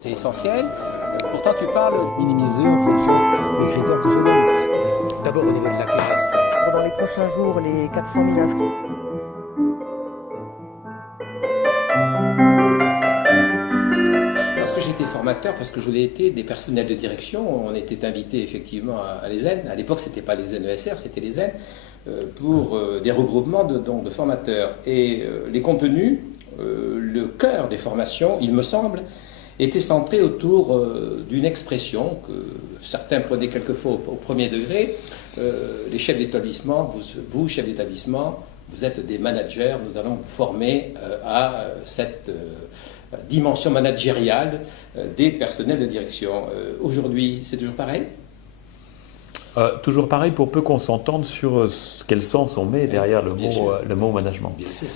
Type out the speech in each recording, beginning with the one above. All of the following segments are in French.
C'est essentiel. Pourtant, tu parles minimiser en fonction des critères que je donne. d'abord au niveau de la classe. Dans les prochains jours, les 400 000 inscrits. Parce que j'étais formateur, parce que je l'ai été, des personnels de direction, on était invités effectivement à l'ESN. À l'époque, ce n'était pas les ESR, c'était les ESN, pour des regroupements de formateurs. Et les contenus, le cœur des formations, il me semble, était centré autour d'une expression que certains prenaient quelquefois au premier degré. Les chefs d'établissement, vous chefs d'établissement, vous êtes des managers, nous allons vous former à cette dimension managériale des personnels de direction. Aujourd'hui, c'est toujours pareil ? Toujours pareil, pour peu qu'on s'entende sur quel sens on met derrière le mot management. Bien sûr.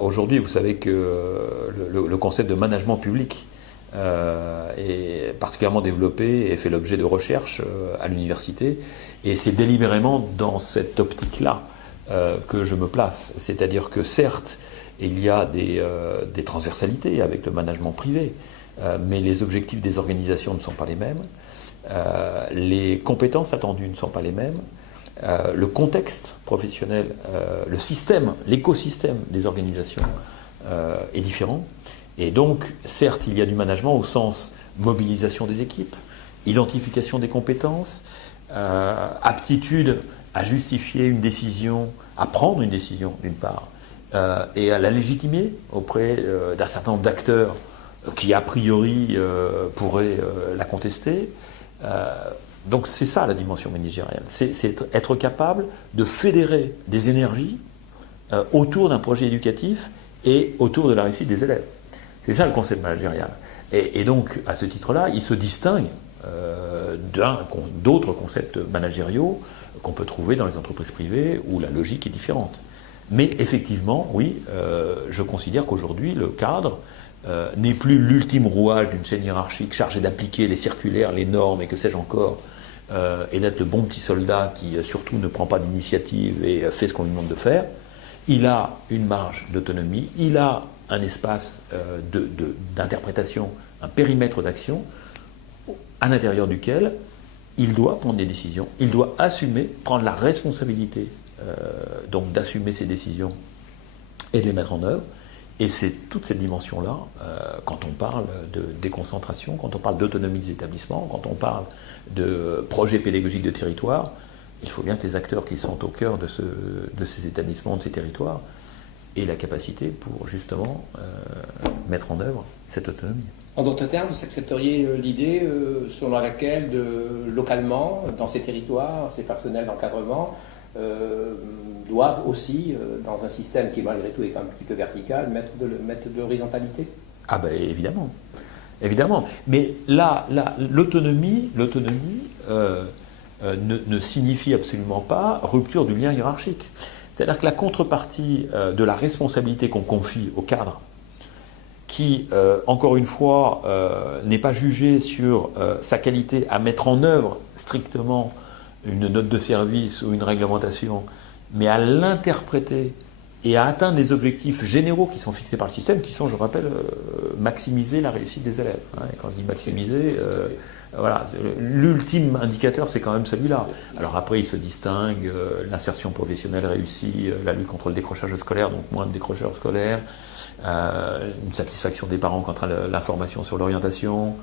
Aujourd'hui, vous savez que le concept de management public est particulièrement développé et fait l'objet de recherches à l'université. Et c'est délibérément dans cette optique-là que je me place. C'est-à-dire que certes, il y a des transversalités avec le management privé, mais les objectifs des organisations ne sont pas les mêmes. Les compétences attendues ne sont pas les mêmes. Le contexte professionnel, le système, l'écosystème des organisations est différent. Et donc, certes, il y a du management au sens mobilisation des équipes, identification des compétences, aptitude à justifier une décision, à prendre une décision d'une part, et à la légitimer auprès d'un certain nombre d'acteurs qui a priori pourraient la contester. Donc c'est ça la dimension managériale, c'est être capable de fédérer des énergies autour d'un projet éducatif et autour de la réussite des élèves. C'est ça le concept managérial. Et donc, à ce titre-là, il se distingue d'autres concepts managériaux qu'on peut trouver dans les entreprises privées où la logique est différente. Mais effectivement, oui, je considère qu'aujourd'hui, le cadre n'est plus l'ultime rouage d'une chaîne hiérarchique chargée d'appliquer les circulaires, les normes et que sais-je encore, et d'être le bon petit soldat qui surtout ne prend pas d'initiative et fait ce qu'on lui demande de faire. Il a une marge d'autonomie, il a un espace d'interprétation, un périmètre d'action à l'intérieur duquel il doit prendre des décisions, il doit assumer, prendre la responsabilité donc d'assumer ses décisions et de les mettre en œuvre. Et c'est toute cette dimension-là, quand on parle de déconcentration, quand on parle d'autonomie des établissements, quand on parle de projets pédagogiques de territoire, il faut bien que les acteurs qui sont au cœur de ces établissements, de ces territoires, aient la capacité pour justement mettre en œuvre cette autonomie. En d'autres termes, vous accepteriez l'idée selon laquelle, localement, dans ces territoires, ces personnels d'encadrement doivent aussi, dans un système qui malgré tout est quand même un petit peu vertical, mettre de l'horizontalité ? Ah ben évidemment, évidemment. Mais là l'autonomie ne signifie absolument pas rupture du lien hiérarchique. C'est-à-dire que la contrepartie de la responsabilité qu'on confie au cadre, qui, encore une fois, n'est pas jugée sur sa qualité à mettre en œuvre strictement une note de service ou une réglementation, mais à l'interpréter et à atteindre les objectifs généraux qui sont fixés par le système, qui sont, je rappelle, maximiser la réussite des élèves. Et quand je dis maximiser, voilà, l'ultime indicateur, c'est quand même celui-là. Alors après, il se distingue l'insertion professionnelle réussie, la lutte contre le décrochage scolaire, donc moins de décrocheurs scolaires, une satisfaction des parents quant à l'information sur l'orientation,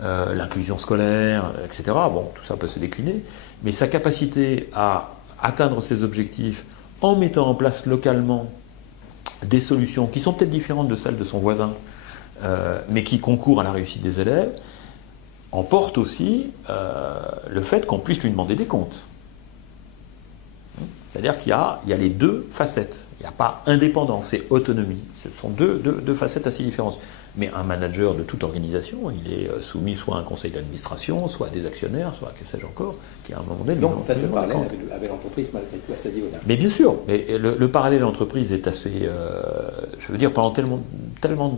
l'inclusion scolaire, etc. Bon, tout ça peut se décliner, mais sa capacité à atteindre ses objectifs en mettant en place localement des solutions qui sont peut-être différentes de celles de son voisin, mais qui concourent à la réussite des élèves, emporte aussi le fait qu'on puisse lui demander des comptes. C'est-à-dire qu'il y a les deux facettes. Il n'y a pas indépendance et autonomie. Ce sont deux facettes assez différentes. Mais un manager de toute organisation, il est soumis soit à un conseil d'administration, soit à des actionnaires, soit à que sais-je encore, qui à un moment donné... Donc vous faites le parallèle avec l'entreprise malgré tout à ce niveau-là. Mais bien sûr, mais le parallèle à l'entreprise est assez... je veux dire, pendant tellement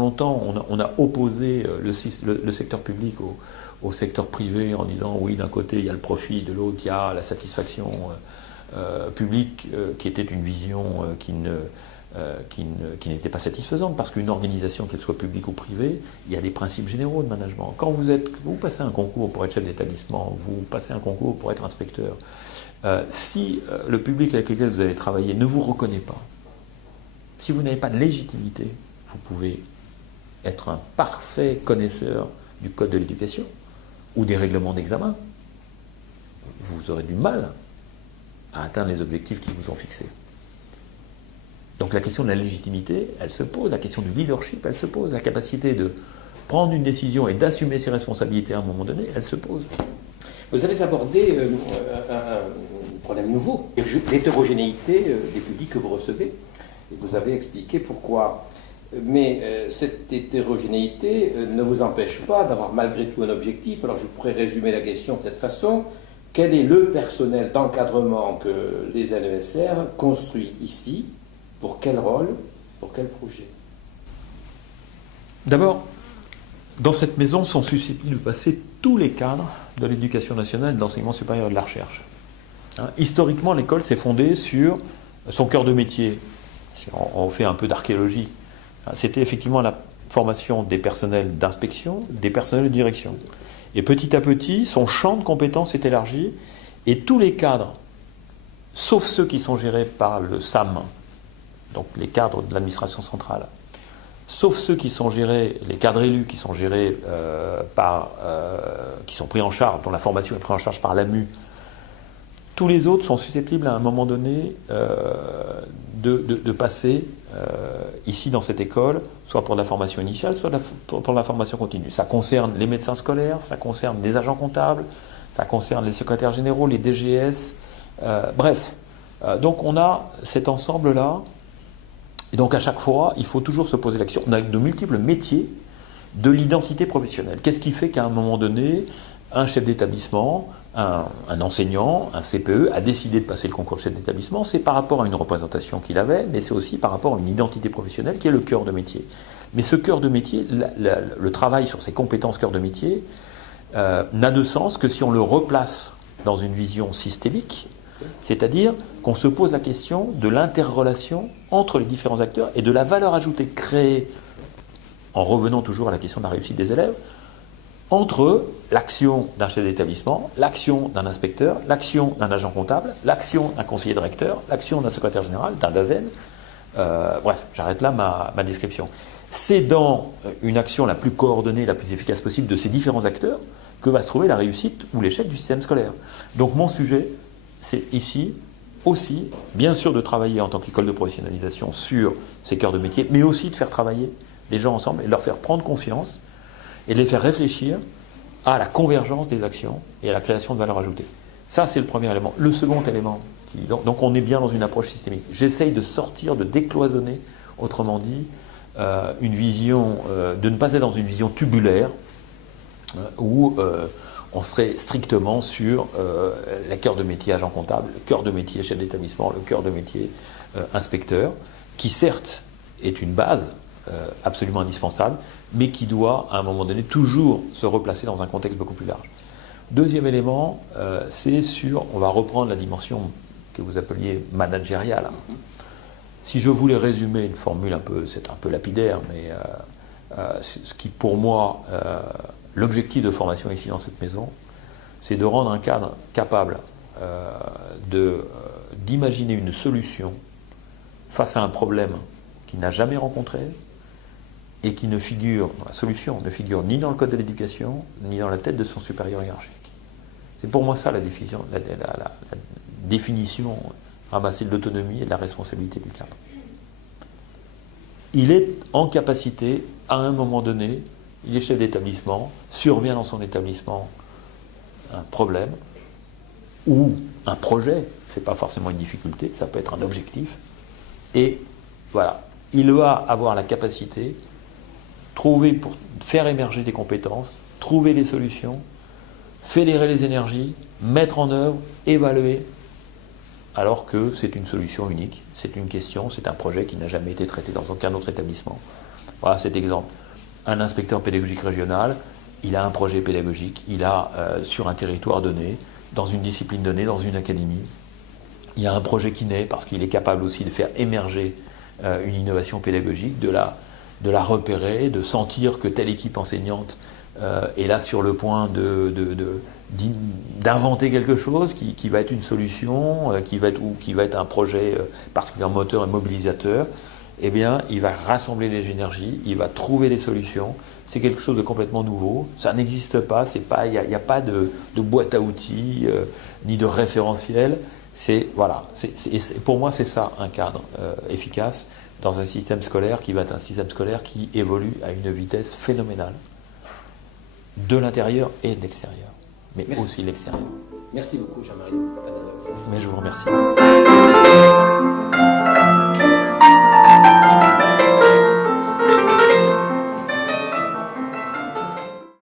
longtemps, on a opposé le secteur public au secteur privé en disant oui, d'un côté il y a le profit, de l'autre il y a la satisfaction publique, qui était une vision qui ne qui n'était pas satisfaisante, parce qu'une organisation, qu'elle soit publique ou privée, il y a des principes généraux de management. Quand vous passez un concours pour être chef d'établissement, vous passez un concours pour être inspecteur, si le public avec lequel vous allez travailler ne vous reconnaît pas, si vous n'avez pas de légitimité, vous pouvez être un parfait connaisseur du code de l'éducation ou des règlements d'examen. Vous aurez du mal à atteindre les objectifs qui vous sont fixés. Donc la question de la légitimité, elle se pose, la question du leadership, elle se pose, la capacité de prendre une décision et d'assumer ses responsabilités à un moment donné, elle se pose. Vous avez abordé un problème nouveau, l'hétérogénéité des publics que vous recevez, et vous avez expliqué pourquoi. Mais cette hétérogénéité ne vous empêche pas d'avoir malgré tout un objectif. Alors je pourrais résumer la question de cette façon. Quel est le personnel d'encadrement que les NESR construit ici? Pour quel rôle? Pour quel projet? D'abord, dans cette maison sont susceptibles de passer tous les cadres de l'éducation nationale, de l'enseignement supérieur et de la recherche. Historiquement, l'école s'est fondée sur son cœur de métier. Si on fait un peu d'archéologie, c'était effectivement la formation des personnels d'inspection, des personnels de direction. Et petit à petit, son champ de compétences s'est élargi et tous les cadres, sauf ceux qui sont gérés par le SAM, donc les cadres de l'administration centrale, sauf ceux qui sont gérés, les cadres élus qui sont gérés qui sont pris en charge, dont la formation est prise en charge par l'AMU, tous les autres sont susceptibles à un moment donné de passer ici dans cette école, soit pour la formation initiale, soit pour la formation continue. Ça concerne les médecins scolaires, ça concerne les agents comptables, ça concerne les secrétaires généraux, les DGS, bref. Donc on a cet ensemble-là, et donc à chaque fois, il faut toujours se poser la question. On a de multiples métiers de l'identité professionnelle. Qu'est-ce qui fait qu'à un moment donné, un chef d'établissement, un enseignant, un CPE a décidé de passer le concours de chef d'établissement? C'est par rapport à une représentation qu'il avait, mais c'est aussi par rapport à une identité professionnelle qui est le cœur de métier. Mais ce cœur de métier, le travail sur ses compétences cœur de métier, n'a de sens que si on le replace dans une vision systémique, c'est-à-dire qu'on se pose la question de l'interrelation entre les différents acteurs et de la valeur ajoutée créée, en revenant toujours à la question de la réussite des élèves, entre l'action d'un chef d'établissement, l'action d'un inspecteur, l'action d'un agent comptable, l'action d'un conseiller directeur, l'action d'un secrétaire général, d'un DAZEN. Bref, j'arrête là ma description. C'est dans une action la plus coordonnée, la plus efficace possible de ces différents acteurs que va se trouver la réussite ou l'échec du système scolaire. Donc mon sujet, c'est ici aussi, bien sûr, de travailler en tant qu'école de professionnalisation sur ces cœurs de métier, mais aussi de faire travailler les gens ensemble et de leur faire prendre confiance et de les faire réfléchir à la convergence des actions et à la création de valeur ajoutée. Ça, c'est le premier élément. Le second élément, donc on est bien dans une approche systémique. J'essaye de sortir, de décloisonner, autrement dit, une vision, de ne pas être dans une vision tubulaire où on serait strictement sur le cœur de métier agent comptable, le cœur de métier chef d'établissement, le cœur de métier inspecteur, qui certes est une base absolument indispensable, mais qui doit, à un moment donné, toujours se replacer dans un contexte beaucoup plus large. Deuxième élément, c'est sur, on va reprendre la dimension que vous appeliez managériale. Si je voulais résumer une formule c'est un peu lapidaire, mais ce qui pour moi, l'objectif de formation ici dans cette maison, c'est de rendre un cadre capable d'imaginer une solution face à un problème qu'il n'a jamais rencontré, et qui la solution ne figure ni dans le code de l'éducation, ni dans la tête de son supérieur hiérarchique. C'est pour moi ça la définition ramassée de l'autonomie et de la responsabilité du cadre. Il est en capacité, à un moment donné, il est chef d'établissement, survient dans son établissement un problème, ou un projet, c'est pas forcément une difficulté, ça peut être un objectif, et voilà, il va avoir la capacité pour faire émerger des compétences, trouver des solutions, fédérer les énergies, mettre en œuvre, évaluer, alors que c'est une solution unique, c'est une question, c'est un projet qui n'a jamais été traité dans aucun autre établissement. Voilà cet exemple. Un inspecteur pédagogique régional, il a un projet pédagogique, il a sur un territoire donné, dans une discipline donnée, dans une académie, il y a un projet qui naît parce qu'il est capable aussi de faire émerger une innovation pédagogique, de la repérer, de sentir que telle équipe enseignante est là sur le point d'inventer quelque chose qui va être une solution, qui va être un projet particulièrement moteur et mobilisateur. Eh bien, il va rassembler les énergies, il va trouver les solutions. C'est quelque chose de complètement nouveau. Ça n'existe pas. Il n'y a pas de boîte à outils ni de référentiel. Pour moi, c'est ça un cadre efficace dans un système scolaire qui va être un système scolaire qui évolue à une vitesse phénoménale, de l'intérieur et de l'extérieur, mais Merci. aussi de l'extérieur. Merci beaucoup, Jean-Marie. Mais je vous remercie.